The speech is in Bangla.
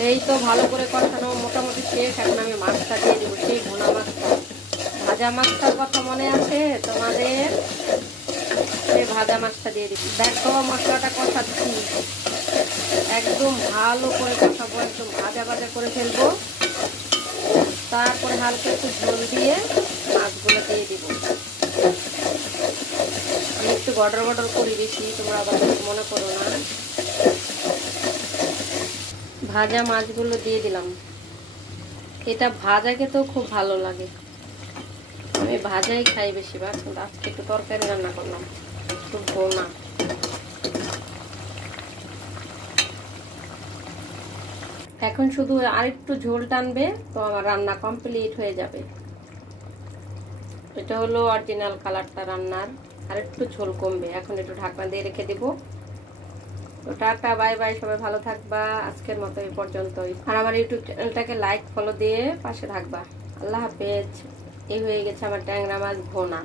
এই তো ভালো করে কষানো মোটামুটি শেষ। এখন আমি মাছটা দিয়ে দেবো, সেই ভুনা মাছটা। ভাজা মাছটার কথা মনে আছে তোমাদের? সেই ভাজা মাছটা দিয়ে দিচ্ছি। দেখো মশলাটা কষাচ্ছি, একদম ভালো করে কষাবো, একদম ভাজা ভাজা করে ফেলবো। তারপরে হালকা একটু ঝোল দিয়ে মাছগুলো দিয়ে দিব। আমি একটু গডর গডর করি বেশি, তোমরা আবার মনে করো না। ভাজা মাছগুলো দিয়ে দিলাম। এটা ভাজা খেতেও খুব ভালো লাগে, আমি ভাজাই খাই বেশিরভাগ, কিন্তু আজকে একটু তরকারি রান্না করলাম, একটু ভোনা। এখন শুধু আরেকটু ঝোল টানবে তো আমার রান্না কমপ্লিট হয়ে যাবে। এটা হলো অরিজিনাল কালারটা রান্নার, আরেকটু ঝোল কমবে। এখন একটু ঢাকনা দিয়ে রেখে দিব। তো টাটা, বাই বাই, সবাই ভালো থাকবা। আজকের মতো এই পর্যন্তই। আর আমার ইউটিউব চ্যানেলটাকে লাইক ফলো দিয়ে পাশে থাকবা। আল্লাহ হাফেজ। এই হয়ে গেছে আমার ট্যাংরা মাছ ভোনা।